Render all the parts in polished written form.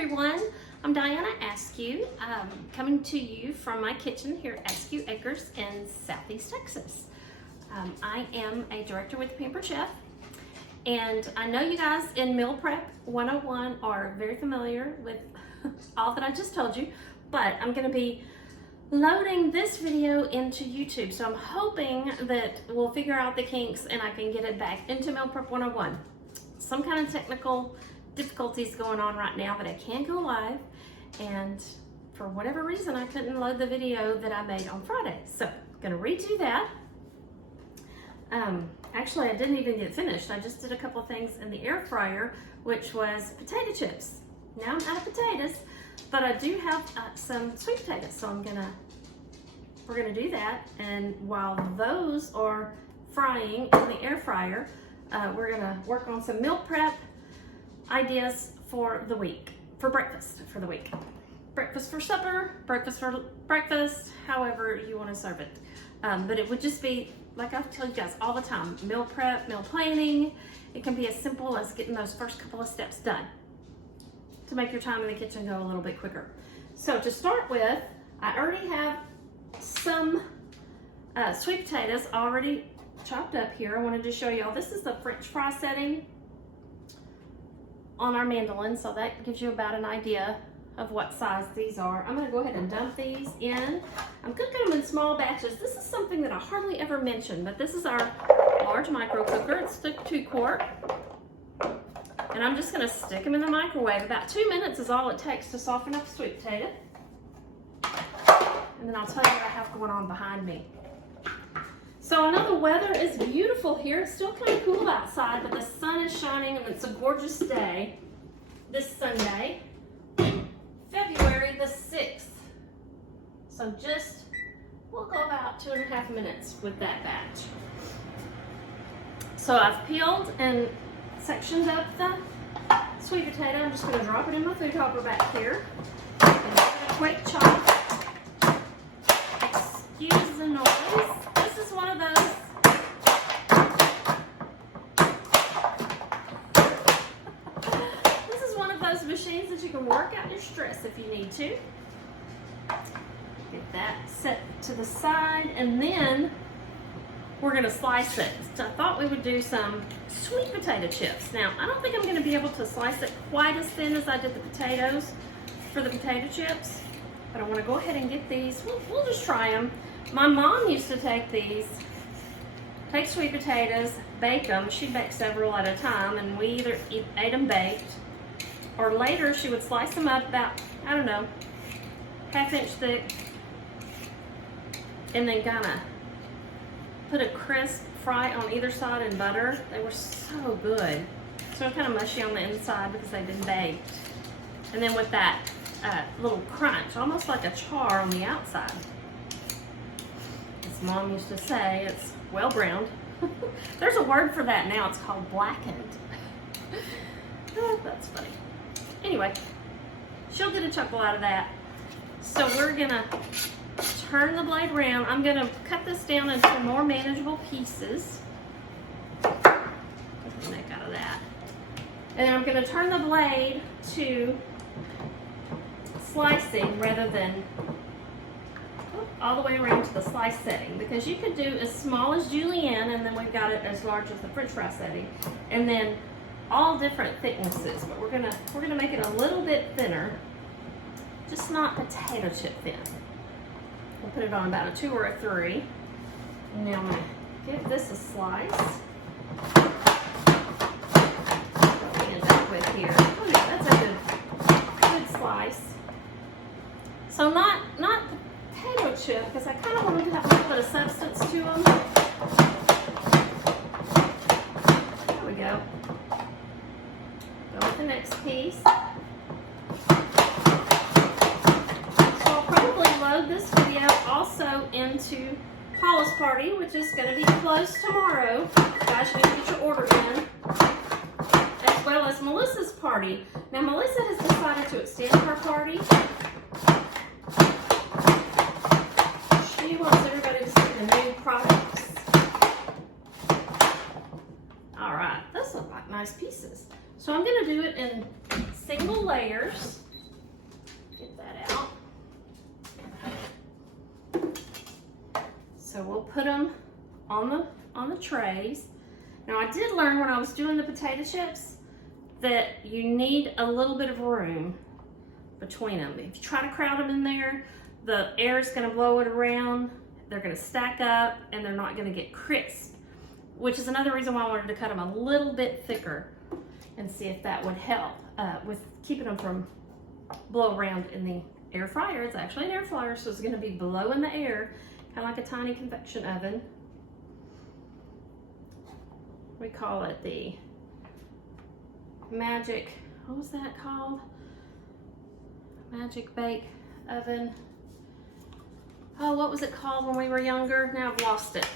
everyone, I'm Diana Askew, coming to you from my kitchen here at Askew Acres in Southeast Texas. I am a director with Pampered Chef, and I know you guys in Meal Prep 101 are very familiar with all that I just told you, but I'm going to be loading this video into YouTube, so I'm hoping that we'll figure out the kinks and I can get it back into Meal Prep 101. Some kind of technical difficulties going on right now, but I can't go live, and for whatever reason I couldn't load the video that I made on Friday, so I'm gonna redo that. Actually, I didn't even get finished. I just did a couple of things in the air fryer, which was potato chips. Now I'm out of potatoes, but I do have some sweet potatoes, so we're gonna do that. And while those are frying in the air fryer, we're gonna work on some meal prep ideas for the week, for breakfast for the week. Breakfast for supper, breakfast for breakfast, however you want to serve it. But it would just be, like I tell you guys all the time, meal prep, meal planning. It can be as simple as getting those first couple of steps done to make your time in the kitchen go a little bit quicker. So to start with, I already have some sweet potatoes already chopped up here. I wanted to show y'all, this is the French fry setting on our mandolin, so that gives you about an idea of what size these are. I'm gonna go ahead and dump these in. I'm cooking them in small batches. This is something that I hardly ever mention, but this is our large micro cooker. It's the 2-quart. And I'm just gonna stick them in the microwave. About 2 minutes is all it takes to soften up a sweet potato. And then I'll tell you what I have going on behind me. So I know the weather is beautiful here. It's still kind of cool outside, but the sun is shining and it's a gorgeous day this Sunday, February the 6th. So we'll go about 2.5 minutes with that batch. So I've peeled and sectioned up the sweet potato. I'm just gonna drop it in my food hopper back here. And give it a quick chop. Excuse the noise. This is one of those machines that you can work out your stress if you need to. Get that set to the side, and then we're gonna slice it. So I thought we would do some sweet potato chips. Now, I don't think I'm gonna be able to slice it quite as thin as I did the potatoes for the potato chips, but I wanna go ahead and get these. We'll just try them. My mom used to take sweet potatoes, bake them. She'd bake several at a time, and we either ate them baked, or later she would slice them up about, I don't know, 1/2 inch thick, and then kind of put a crisp fry on either side in butter. They were so good. So kind of mushy on the inside because they've been baked. And then with that little crunch, almost like a char on the outside. As Mom used to say, it's well browned. There's a word for that now, it's called blackened. That's funny. Anyway, she'll get a chuckle out of that. So we're gonna turn the blade around. I'm gonna cut this down into more manageable pieces. Get the neck out of that. And then I'm gonna turn the blade to slicing rather than all the way around to the slice setting, because you could do as small as julienne, and then we've got it as large as the French fry setting, and then all different thicknesses, but we're gonna make it a little bit thinner, just not potato chip thin. We'll put it on about a 2 or a 3. And now I'm gonna give this a slice. What we end up with here. Oh yeah, that's a good slice. So not potato chip, because I kind of want them to have a little bit of substance to them. There we go. Go with the next piece. So I'll probably load this video also into Paula's party, which is going to be closed tomorrow. Guys, you need to get your order in. As well as Melissa's party. Now, Melissa has decided to extend her party. She wants everybody to see the new products. All right, those look like nice pieces. So I'm going to do it in single layers. So we'll put them on the trays. Now I did learn when I was doing the potato chips that you need a little bit of room between them. If you try to crowd them in there, the air is going to blow it around, they're going to stack up, and they're not going to get crisp, which is another reason why I wanted to cut them a little bit thicker and see if that would help with keeping them from blow around in the air fryer. It's actually an air fryer, so it's going to be blowing the air, kind of like a tiny convection oven. We call it the Magic, what was that called? Magic Bake Oven. Oh, what was it called when we were younger? Now I've lost it.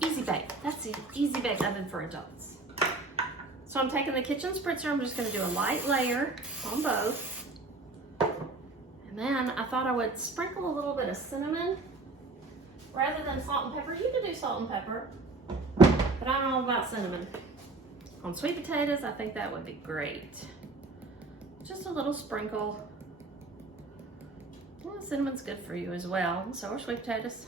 Easy Bake. That's the Easy Bake Oven for adults. So I'm taking the kitchen spritzer. I'm just going to do a light layer on both. And then I thought I would sprinkle a little bit of cinnamon rather than salt and pepper. You could do salt and pepper, but I don't know about cinnamon. On sweet potatoes, I think that would be great. Just a little sprinkle. Well, cinnamon's good for you as well. So are sweet potatoes.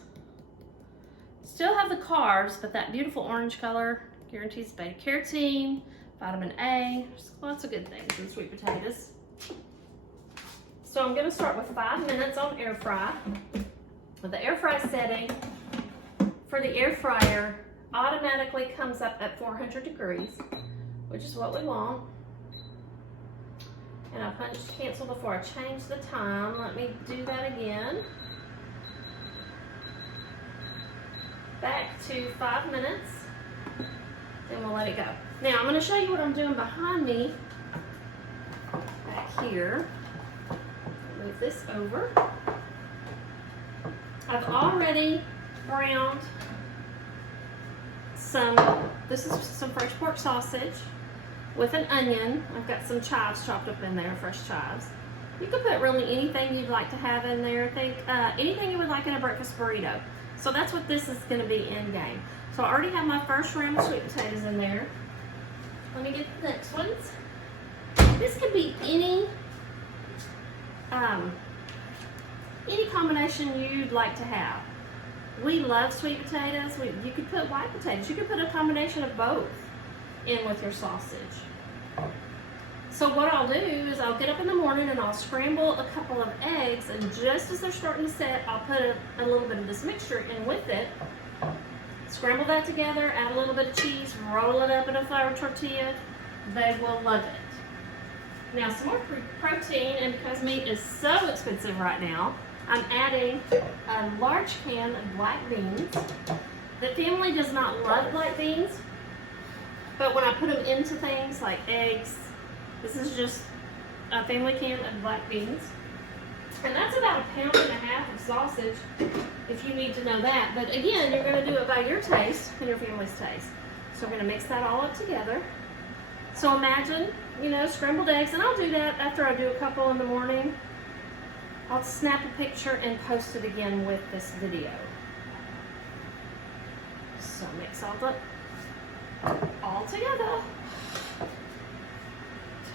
Still have the carbs, but that beautiful orange color guarantees beta carotene, vitamin A. There's lots of good things in sweet potatoes. So I'm going to start with 5 minutes on air fry. With the air fry setting for the air fryer automatically comes up at 400 degrees, which is what we want. And I punched cancel before I changed the time. Let me do that again. Back to 5 minutes. Then we'll let it go. Now I'm going to show you what I'm doing behind me. Back here. Move this over. I've already browned this is some fresh pork sausage with an onion. I've got some chives chopped up in there, fresh chives. You could put really anything you'd like to have in there. Think anything you would like in a breakfast burrito. So that's what this is going to be in game. So I already have my first round of sweet potatoes in there. Let me get the next ones. This could be any combination you'd like to have. We love sweet potatoes. You could put white potatoes. You could put a combination of both in with your sausage. So what I'll do is I'll get up in the morning and I'll scramble a couple of eggs, and just as they're starting to set, I'll put a little bit of this mixture in with it. Scramble that together, add a little bit of cheese, roll it up in a flour tortilla. They will love it. Now some more protein, and because meat is so expensive right now, I'm adding a large can of black beans. The family does not love black beans, but when I put them into things like eggs, this is just a family can of black beans. And that's about 1.5 pounds of sausage, if you need to know that. But again, you're going to do it by your taste and your family's taste. So we're going to mix that all up together. So imagine, scrambled eggs, and I'll do that after I do a couple in the morning. I'll snap a picture and post it again with this video. So mix all together.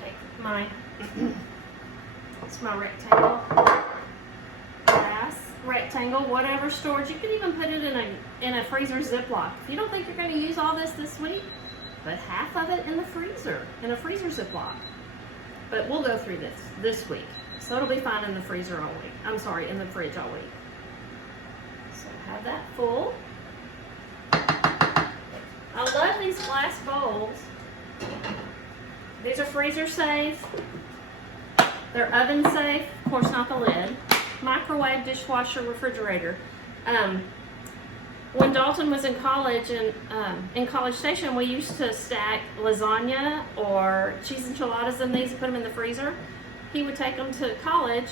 Take my, it's my rectangle, glass rectangle, whatever storage. You can even put it in a freezer Ziploc. If you don't think you're going to use all this week, put half of it in the freezer, in a freezer Ziploc. But we'll go through this week. So it'll be fine in the freezer all week. I'm sorry, in the fridge all week. So have that full. I love these glass bowls. These are freezer safe. They're oven safe. Of course, not the lid. Microwave, dishwasher, refrigerator. When Dalton was in college, and in College Station, we used to stack lasagna or cheese enchiladas in these and put them in the freezer. He would take them to college,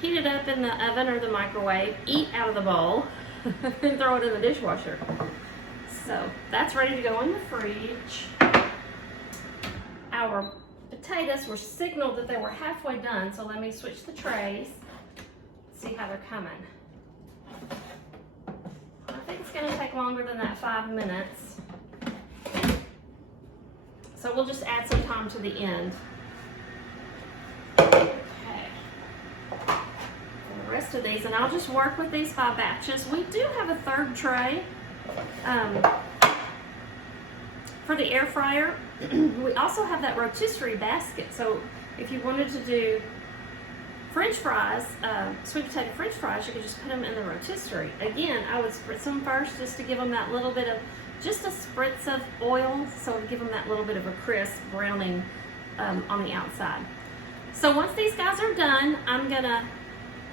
heat it up in the oven or the microwave, eat out of the bowl, and throw it in the dishwasher. So that's ready to go in the fridge. Our potatoes were signaled that they were halfway done, so let me switch the trays, see how they're coming. I think it's going to take longer than that 5 minutes. So we'll just add some time to the end. Okay. The rest rest of these, and I'll just work with these by batches. We do have a third tray for the air fryer. We also have that rotisserie basket, so if you wanted to do French fries, sweet potato French fries, you could just put them in the rotisserie. Again, I would spritz them first just to give them that little bit of, just a spritz of oil, so it'll give them that little bit of a crisp browning on the outside. So once these guys are done,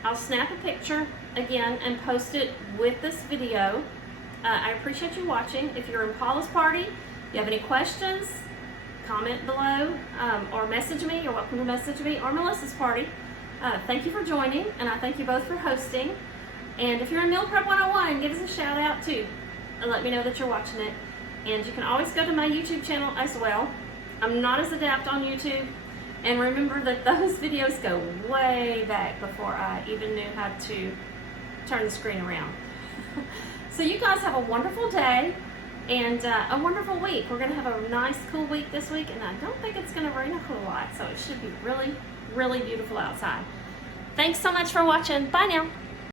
I'll snap a picture again and post it with this video. I appreciate you watching. If you're in Paula's party, if you have any questions, comment below or message me. You're welcome to message me, or Melissa's party. Thank you for joining, and I thank you both for hosting. And if you're in Meal Prep 101, give us a shout out too, and let me know that you're watching it. And you can always go to my YouTube channel as well. I'm not as adept on YouTube, and remember that those videos go way back before I even knew how to turn the screen around. So you guys have a wonderful day and a wonderful week. We're going to have a nice cool week this week, and I don't think it's going to rain a whole lot, so it should be really, really beautiful outside. Thanks so much for watching. Bye now.